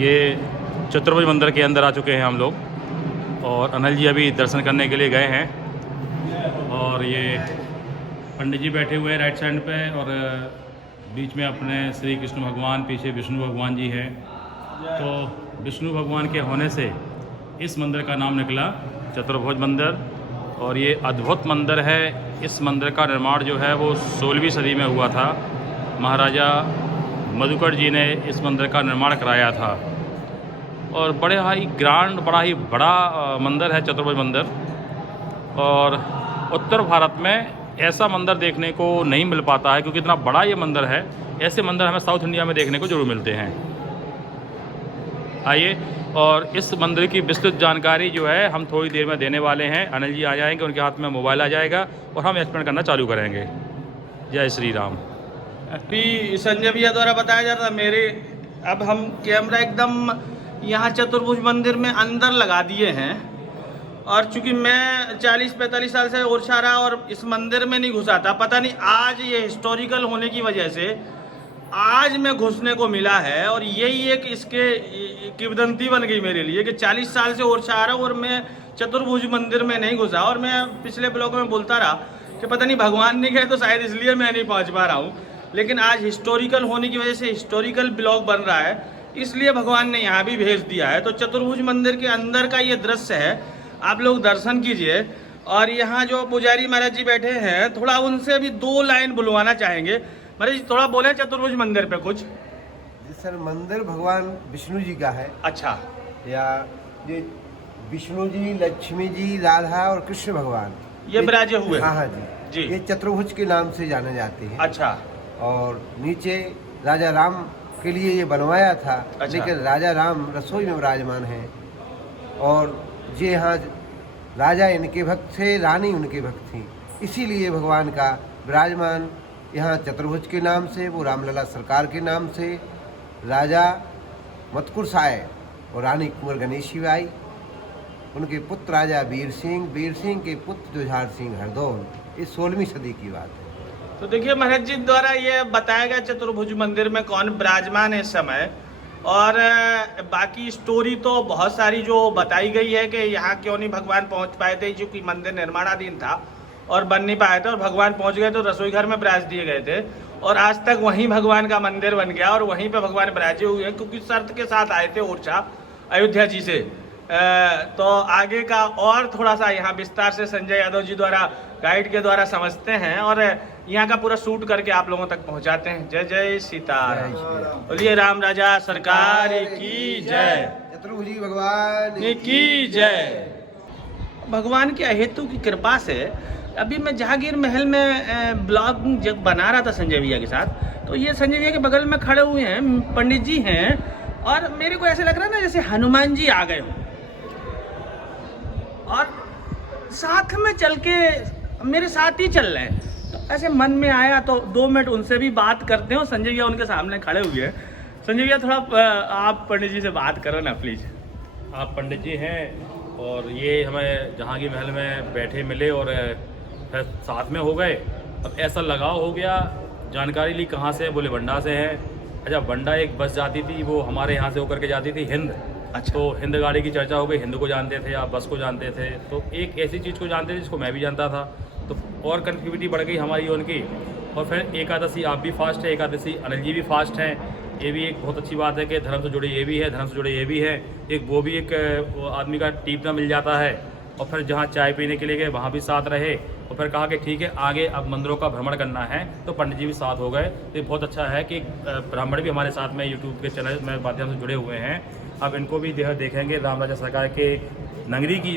ये चतुर्भुज मंदिर के अंदर आ चुके हैं हम लोग और अनिल जी अभी दर्शन करने के लिए गए हैं। और ये पंडित जी बैठे हुए हैं राइट साइड पे और बीच में अपने श्री कृष्ण भगवान, पीछे विष्णु भगवान जी हैं। तो विष्णु भगवान के होने से इस मंदिर का नाम निकला चतुर्भुज मंदिर और ये अद्भुत मंदिर है। इस मंदिर का निर्माण जो है वो 16वीं सदी में हुआ था। महाराजा मधुकर जी ने इस मंदिर का निर्माण कराया था और बड़ा ही बड़ा मंदिर है चतुर्भुज मंदिर। और उत्तर भारत में ऐसा मंदिर देखने को नहीं मिल पाता है क्योंकि इतना बड़ा ये मंदिर है। ऐसे मंदिर हमें साउथ इंडिया में देखने को जरूर मिलते हैं। आइए और इस मंदिर की विस्तृत जानकारी जो है हम थोड़ी देर में देने वाले हैं। अनिल जी आ जाएंगे, उनके हाथ में मोबाइल आ जाएगा और हम एक्सप्लेन करना चालू करेंगे। जय श्री राम। अभी संजय भैया द्वारा बताया जा रहा था मेरे, अब हम कैमरा एकदम यहाँ चतुर्भुज मंदिर में अंदर लगा दिए हैं और चूंकि मैं 40-45 साल से ओरछा रहा और इस मंदिर में नहीं घुसा था, पता नहीं आज ये हिस्टोरिकल होने की वजह से आज मैं घुसने को मिला है। और यही एक इसके किंवदंती बन गई मेरे लिए कि 40 साल से ओरछा आ रहा हूँ और मैं चतुर्भुज मंदिर में नहीं घुसा। और मैं पिछले ब्लॉग में बोलता रहा कि पता नहीं भगवान नहीं गए तो शायद इसलिए मैं नहीं पहुँच पा रहा हूँ, लेकिन आज हिस्टोरिकल होने की वजह से हिस्टोरिकल ब्लॉग बन रहा है, इसलिए भगवान ने यहाँ भी भेज दिया है। तो चतुर्भुज मंदिर के अंदर का ये दृश्य है, आप लोग दर्शन कीजिए। और यहाँ जो पुजारी महाराज जी बैठे हैं, थोड़ा उनसे भी 2 लाइन बुलवाना चाहेंगे। महाराज जी थोड़ा बोले चतुर्भुज मंदिर पे कुछ। सर मंदिर भगवान विष्णु जी का है। अच्छा। या ये विष्णु जी, लक्ष्मी जी, राधा और कृष्ण भगवान ये विराजे हुए। हाँ जी। ये चतुर्भुज के नाम से जाने जाते हैं। अच्छा। और नीचे राजा राम के लिए ये बनवाया था। अच्छा। लेकिन राजा राम रसोई में विराजमान हैं और ये यहाँ राजा इनके भक्त थे, रानी उनके भक्त थी, इसीलिए भगवान का विराजमान यहाँ चतुर्भुज के नाम से, वो रामलला सरकार के नाम से, राजा मतकुर साय और रानी कुंवर गणेशी बाई, उनके पुत्र राजा वीर सिंह के पुत्र जुझार सिंह हरदौल। ये 16वीं सदी की बात है। तो देखिए महाराज जी द्वारा ये बताया गया चतुर्भुज मंदिर में कौन विराजमान है इस समय। और बाकी स्टोरी तो बहुत सारी जो बताई गई है कि यहाँ क्यों नहीं भगवान पहुँच पाए थे, क्योंकि मंदिर निर्माणाधीन था और बन नहीं पाए थे, और भगवान पहुँच गए तो रसोई घर में विराज दिए गए थे और आज तक वहीं भगवान का मंदिर बन गया और वहीं पे भगवान विराजे हुए हैं, क्योंकि शर्त के साथ आए थे ओरछा अयोध्या जी से। तो आगे का और थोड़ा सा यहाँ विस्तार से संजय यादव जी द्वारा गाइड के द्वारा समझते हैं और यहाँ का पूरा शूट करके आप लोगों तक पहुँचाते हैं। जय जय सीताराम। बोलिए राम राजा सरकार की जय, चतुर्भुजी भगवान की जय। भगवान की अहेतु की कृपा से अभी मैं जहांगीर महल में ब्लॉग जब बना रहा था संजय भैया के साथ, तो ये संजय भैया के बगल में खड़े हुए हैं पंडित जी हैं और मेरे को ऐसे लग रहा है ना जैसे हनुमान जी आ गए हो और साथ में चल के मेरे साथ ही चल रहे हैं। तो ऐसे मन में आया तो 2 मिनट उनसे भी बात करते हैं और संजय भैया उनके सामने खड़े हुए हैं। संजय भैया थोड़ा आप पंडित जी से बात करो ना प्लीज। आप पंडित जी हैं और ये हमें जहांगीर महल में बैठे मिले और फिर साथ में हो गए। अब ऐसा लगाव हो गया, जानकारी ली कहाँ से, बोले बंडा से हैं। अच्छा, बंडा एक बस जाती थी, वो हमारे यहाँ से होकर के जाती थी हिंद। अच्छा। तो हिंद गाड़ी की चर्चा हो गई, हिंद को जानते थे, आप बस को जानते थे, तो एक ऐसी चीज़ को जानते थे जिसको मैं भी जानता था, तो और कनेक्टिविटी बढ़ गई हमारी उनकी। और फिर एकादशी आप भी फास्ट है, एकादशी अनिल जी भी फास्ट हैं। ये भी एक बहुत अच्छी बात है कि धर्म से जुड़े ये भी है, धर्म से जुड़े ये भी है। एक वो भी एक आदमी का टीपना मिल जाता है। और फिर जहाँ चाय पीने के लिए गए वहाँ भी साथ रहे और फिर कहा कि ठीक है आगे अब मंदिरों का भ्रमण करना है, तो पंडित जी भी साथ हो गए। तो ये बहुत अच्छा है कि ब्राह्मण भी हमारे साथ में यूट्यूब के चैनल में माध्यम से जुड़े हुए हैं। अब इनको भी देखेंगे राम राजा सरकार के नगरी की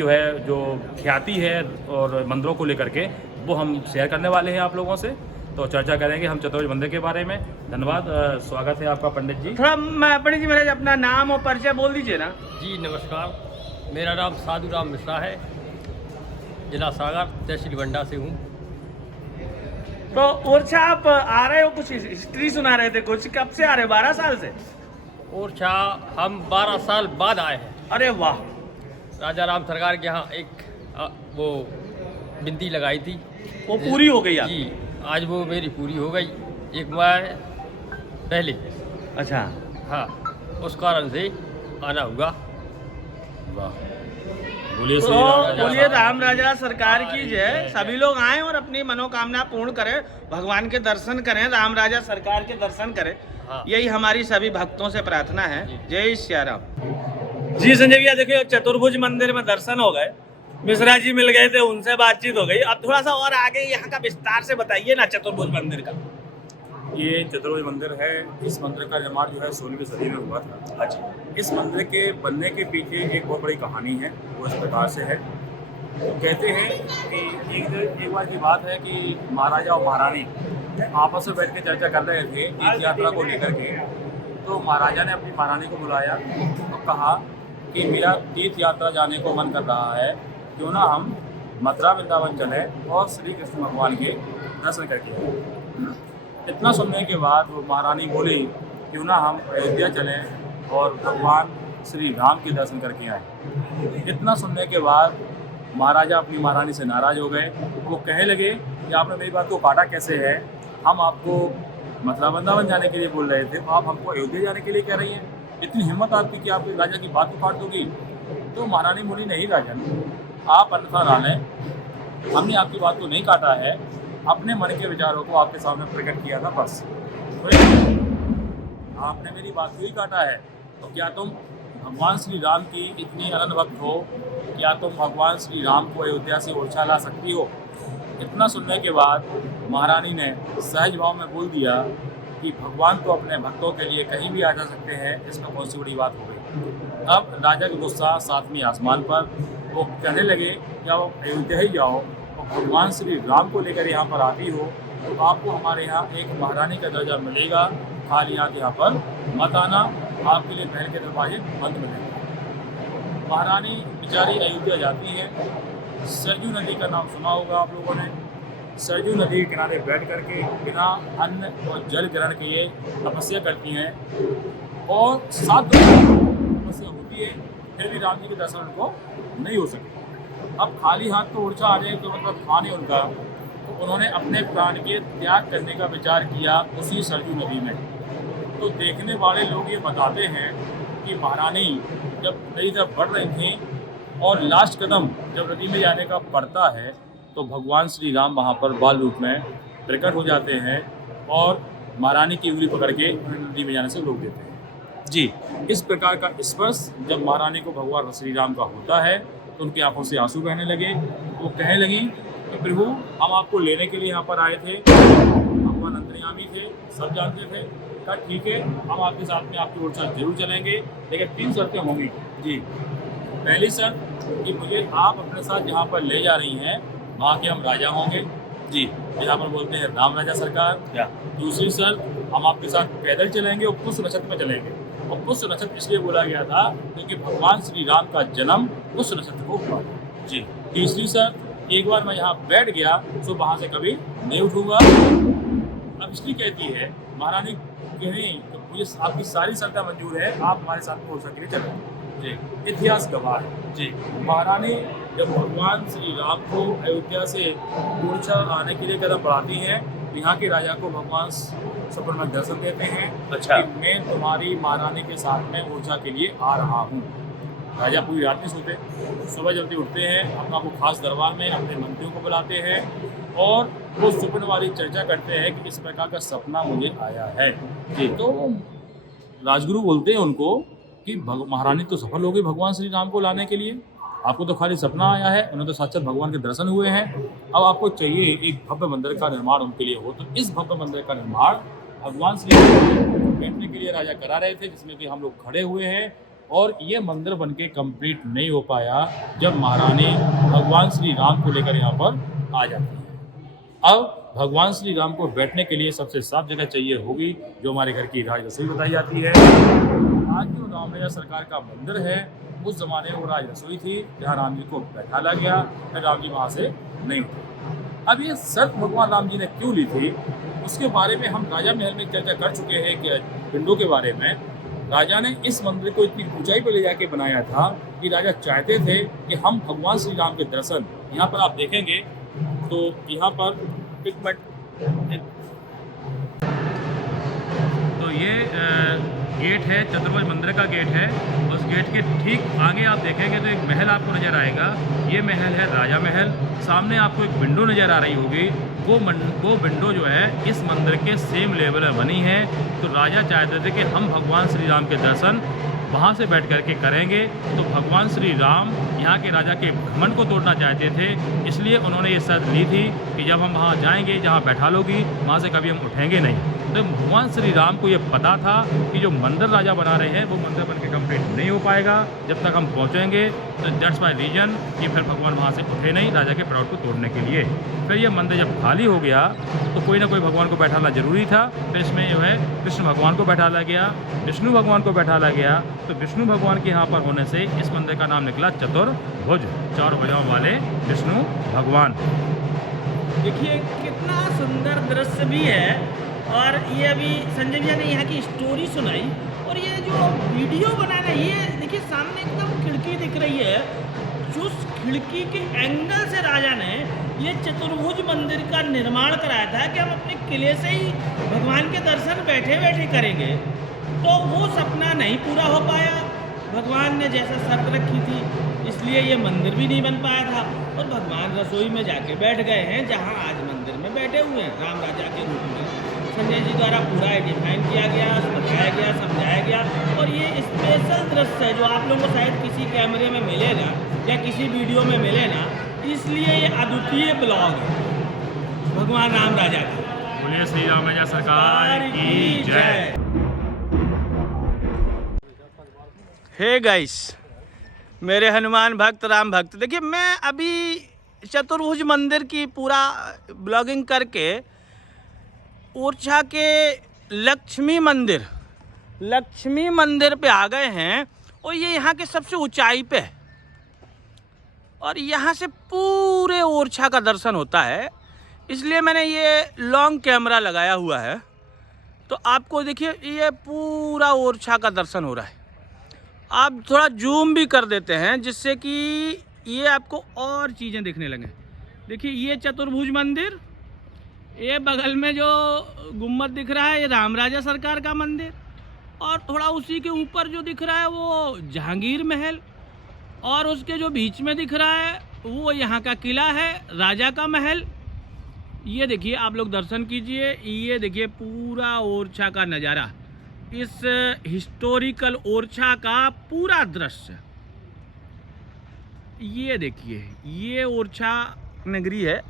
जो ख्याति है और मंदिरों को लेकर के, वो हम शेयर करने वाले हैं आप लोगों से। तो चर्चा करेंगे हम चतुर्भुज मंदिर के बारे में। धन्यवाद, स्वागत है आपका पंडित जी। थोड़ा पंडित जी मेरे अपना नाम और परिचय बोल दीजिए ना। जी नमस्कार, मेरा नाम साधु राम मिश्रा है, जिला सागर, तहसील बंडा से हूँ। तो ओरछा आप आ रहे हो, कुछ हिस्ट्री सुना रहे थे, कुछ कब से आ रहे हो? 12 साल से? ओरछा हम 12 साल बाद आए हैं। अरे वाह। राजा राम सरकार के यहाँ एक वो बिनती लगाई थी, वो पूरी हो गई जी। आज वो मेरी पूरी हो गई 1 माह पहले। अच्छा। हाँ, उस कारण से आना होगा। वाह, बोलिए तो श्री राम। बोलिए राम राजा सरकार की जय। सभी लोग आए और अपनी मनोकामना पूर्ण करें, भगवान के दर्शन करें, राम राजा सरकार के दर्शन करें। हाँ। यही हमारी सभी भक्तों से प्रार्थना है। जय श्री राम। जी संजय भैया, देखिए चतुर्भुज मंदिर में दर्शन हो गए, मिश्रा जी मिल गए थे, उनसे बातचीत हो गई। अब थोड़ा सा और आगे यहाँ का विस्तार से बताइए ना चतुर्भुज मंदिर का। ये चतुर्भुज मंदिर है। इस मंदिर का निर्माण जो है 16वीं सदी में हुआ था। अच्छा, इस मंदिर के बनने के पीछे एक बहुत बड़ी कहानी है, वो इस प्रकार से है। तो कहते हैं कि एक बार की बात है कि महाराजा और महारानी आपस में बैठ के चर्चा कर रहे थे तीर्थ यात्रा को लेकर के। तो महाराजा ने अपनी महारानी को बुलाया और कहा कि मेरा तीर्थ यात्रा जाने को मन कर रहा है, क्यों ना हम मथुरा वृंदावन चलें और श्री कृष्ण भगवान के दर्शन करके आएं। इतना सुनने के बाद वो महारानी बोली, क्यों ना हम अयोध्या चलें और भगवान श्री राम के दर्शन करके आएँ। इतना सुनने के बाद महाराजा अपनी महारानी से नाराज़ हो गए। वो कहने लगे कि आपने मेरी बात को काटा कैसे है, हम आपको मथुरा वृंदावन जाने के लिए बोल रहे थे, आप हमको अयोध्या जाने के लिए कह रही हैं। इतनी हिम्मत आपकी कि आप राजा की बात को काट दोगी। तो महारानी बोली, नहीं राजन, आप अन्यथा ना लें, हमने आपकी बात को नहीं काटा है, अपने मन के विचारों को आपके सामने प्रकट किया था बस। तो आपने मेरी बात को ही काटा है। तो क्या तुम भगवान श्री राम की इतनी अनन्य भक्त हो, क्या तुम भगवान श्री राम को अयोध्या से ओरछा ला सकती हो? इतना सुनने के बाद महारानी ने सहज भाव में बोल दिया कि भगवान तो अपने भक्तों के लिए कहीं भी आ जा सकते हैं, इसमें कौन सी बड़ी बात हो गई। अब राजा का गुस्सा 7वें आसमान पर। वो कहने लगे कि आप अयोध्या ही जाओ और भगवान श्री राम को लेकर यहाँ पर आती हो तो आपको हमारे यहाँ एक महारानी का दर्जा मिलेगा, खाली हाथ यहाँ पर मत आना, आपके लिए महल के दरवाजे बंद मिलेंगे। महारानी बेचारी अयोध्या जाती है। सरयू नदी का नाम सुना होगा आप लोगों ने। सरयू नदी के किनारे बैठ करके बिना अन्न और जल ग्रहण किए तपस्या करती हैं और 7 तपस्या होती है, फिर भी राम जी के दर्शन उनको नहीं हो सके। अब खाली हाथ तो ओरछा आ जाए तो मतलब खाने उनका, तो उन्होंने अपने प्राण के त्याग करने का विचार किया उसी सरयू नदी में। तो देखने वाले लोग ये बताते हैं कि महारानी जब नदी तरफ बढ़ रही थी और लास्ट कदम जब नदी में जाने का पड़ता है तो भगवान श्री राम वहाँ पर बाल रूप में प्रकट हो जाते हैं और महारानी की उंगली पकड़ के नदी में जाने से रोक देते हैं। जी, इस प्रकार का स्पर्श जब महारानी को भगवान श्री राम का होता है तो उनकी आंखों से आंसू बहने लगे। वो कहने लगी कि प्रभु, हम आपको लेने के लिए यहाँ पर आए थे, भगवान अंतर्यामी थे, सब जानते थे। कहा ठीक है, हम आपके साथ में आपकी ओरछा जरूर चलेंगे, लेकिन 3 शर्तें होंगी। जी, पहली शर्त कि मुझे आप अपने साथ जहाँ पर ले जा रही हैं वहाँ के हम राजा होंगे। जी, जहाँ पर बोलते हैं राम राजा सरकार। दूसरी शर्त, हम आपके साथ पैदल चलेंगे और पुष्य नक्षत्र में चलेंगे। और पुष्य नक्षत्र इसलिए बोला गया था क्योंकि भगवान श्री राम का जन्म पुष्य नक्षत्र को हुआ। जी, तीसरी शर्त, एक बार मैं यहाँ बैठ गया तो वहाँ से कभी नहीं उठूंगा। अब इसलिए कहती है महारानी कि नहीं, तो मुझे आपकी सारी शर्तें मंजूर है, आप हमारे साथ ओरछा के लिए चलें। जी, इतिहास गवाह है। जी, महारानी जब भगवान श्री राम को अयोध्या से ओरछा आने के लिए कदम बढ़ाती हैं, यहाँ के राजा को भगवान सपन में दर्शन देते हैं। अच्छा, कि मैं तुम्हारी महारानी के साथ में ओरछा के लिए आ रहा हूँ। राजा पूरी रात नहीं सोते, सुबह जल्दी उठते हैं, अपना वो खास दरबार में अपने मंत्रियों को बुलाते हैं और वो सपन वाली चर्चा करते हैं कि इस प्रकार का सपना मुझे आया है। जी, तो राजगुरु बोलते हैं उनको कि महारानी तो सफल हो गई भगवान श्री राम को लाने के लिए, आपको तो खाली सपना आया है, उन्हें तो साक्षात भगवान के दर्शन हुए हैं। अब आपको चाहिए एक भव्य मंदिर का निर्माण उनके लिए हो। तो इस भव्य मंदिर का निर्माण भगवान श्री राम बैठने के लिए राजा करा रहे थे, जिसमें कि हम लोग खड़े हुए हैं। और ये मंदिर बनके कंप्लीट नहीं हो पाया जब महारानी भगवान श्री राम को लेकर यहाँ पर आ जाती है। अब भगवान श्री राम को बैठने के लिए सबसे साफ जगह चाहिए होगी, जो हमारे घर की राज रसोई बताई जाती है। आज जो राम राजा सरकार का मंदिर है, उस ज़माने में वो राज रसोई थी जहाँ राम जी को बैठाला गया, फिर राम जी वहाँ से नहीं उठे। अब ये शर्त भगवान राम जी ने क्यों ली थी, उसके बारे में हम राजा महल में चर्चा कर चुके हैं कि पिंडों के बारे में। राजा ने इस मंदिर को इतनी ऊंचाई पर ले जाके बनाया था कि राजा चाहते थे कि हम भगवान श्री राम के दर्शन, यहाँ पर आप देखेंगे तो यहाँ पर तो गेट है, चतुर्भुज मंदिर का गेट है। उस गेट के ठीक आगे आप देखेंगे तो एक महल आपको नज़र आएगा। ये महल है राजा महल। सामने आपको एक विंडो नज़र आ रही होगी, वो विंडो जो है इस मंदिर के सेम लेवल में बनी है। तो राजा चाहते थे कि हम भगवान श्री राम के दर्शन वहाँ से बैठ करके करेंगे। तो भगवान श्री राम यहाँ के राजा के घमंड को तोड़ना चाहते थे, इसलिए उन्होंने ये शर्त ली थी कि जब हम वहाँ जाएंगे, जहाँ बैठा लोगी, वहाँ से कभी हम उठेंगे नहीं। तो भगवान श्री राम को ये पता था कि जो मंदिर राजा बना रहे हैं वो मंदिर बन के कम्प्लीट नहीं हो पाएगा जब तक हम पहुँचेंगे। तो दैट्स माय रीजन कि फिर भगवान वहाँ से उठे नहीं राजा के प्राउड को तोड़ने के लिए। फिर ये मंदिर जब खाली हो गया तो कोई ना कोई भगवान को बैठाना जरूरी था। फिर इसमें जो है कृष्ण भगवान को बैठाला गया, विष्णु भगवान को बैठाला गया। तो विष्णु भगवान के यहाँ पर होने से इस मंदिर का नाम निकला चतुर्भुज, 4 भुजाओं वाले विष्णु भगवान। देखिए कितना सुंदर दृश्य भी है। और ये अभी संजय भैया ने यहाँ की स्टोरी सुनाई। और ये जो वीडियो बनाना, ये देखिए सामने एकदम खिड़की दिख रही है। जो उस खिड़की के एंगल से राजा ने ये चतुर्भुज मंदिर का निर्माण कराया था कि हम अपने किले से ही भगवान के दर्शन बैठे बैठे करेंगे। तो वो सपना नहीं पूरा हो पाया, भगवान ने जैसा शर्त रखी थी, इसलिए ये मंदिर भी नहीं बन पाया था। और भगवान रसोई में जाके बैठ गए हैं, जहाँ आज मंदिर में बैठे हुए हैं राम राजा के रूप में। संजय जी द्वारा पूरा डिफाइन किया गया, बताया गया, समझाया गया। और ये स्पेशल दृश्य है जो आप लोगों को शायद किसी कैमरे में मिलेगा या किसी वीडियो में मिलेगा, इसलिए ये अद्वितीय ब्लॉग है भगवान राम राजा का। बोलिए श्री राम राजा सरकार की जय। हे गाइस, मेरे हनुमान भक्त राम भक्त, देखिए मैं अभी चतुर्भुज मंदिर की पूरा ब्लॉगिंग करके ओरछा के लक्ष्मी मंदिर पे आ गए हैं। और ये यहाँ के सबसे ऊंचाई पे है और यहाँ से पूरे ओरछा का दर्शन होता है, इसलिए मैंने ये लॉन्ग कैमरा लगाया हुआ है। तो आपको देखिए ये पूरा ओरछा का दर्शन हो रहा है। आप थोड़ा जूम भी कर देते हैं जिससे कि ये आपको और चीज़ें दिखने लगे। देखिए ये चतुर्भुज मंदिर, ये बगल में जो गुम्बद दिख रहा है ये राम राजा सरकार का मंदिर, और थोड़ा उसी के ऊपर जो दिख रहा है वो जहांगीर महल, और उसके जो बीच में दिख रहा है वो यहाँ का किला है राजा का महल। ये देखिए आप लोग दर्शन कीजिए, ये देखिए पूरा ओरछा का नज़ारा, इस हिस्टोरिकल ओरछा का पूरा दृश्य। ये देखिए ये ओरछा नगरी है,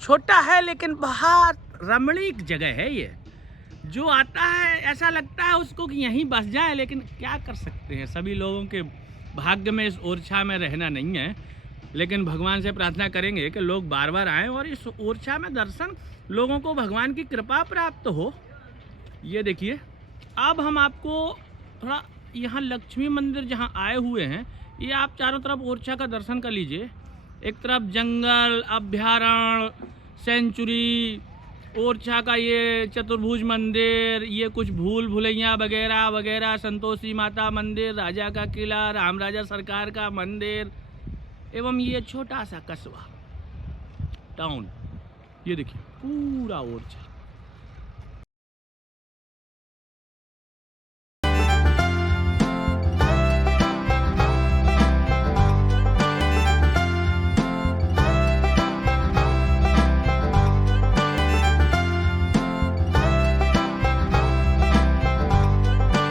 छोटा है लेकिन बहुत रमणीक जगह है। ये जो आता है ऐसा लगता है उसको कि यहीं बस जाए, लेकिन क्या कर सकते हैं, सभी लोगों के भाग्य में इस ओरछा में रहना नहीं है। लेकिन भगवान से प्रार्थना करेंगे कि लोग बार बार आएँ और इस ओरछा में दर्शन, लोगों को भगवान की कृपा प्राप्त हो। ये देखिए अब हम आपको थोड़ा यहाँ लक्ष्मी मंदिर जहाँ आए हुए हैं, ये आप चारों तरफ ओरछा का दर्शन कर लीजिए। एक तरफ जंगल, अभ्यारण्य, सेंचुरी, ओरछा का ये चतुर्भुज मंदिर, ये कुछ भूल भुलैया वगैरह वगैरह, संतोषी माता मंदिर, राजा का किला, राम राजा सरकार का मंदिर, एवं ये छोटा सा कस्बा टाउन। ये देखिए पूरा ओरछा।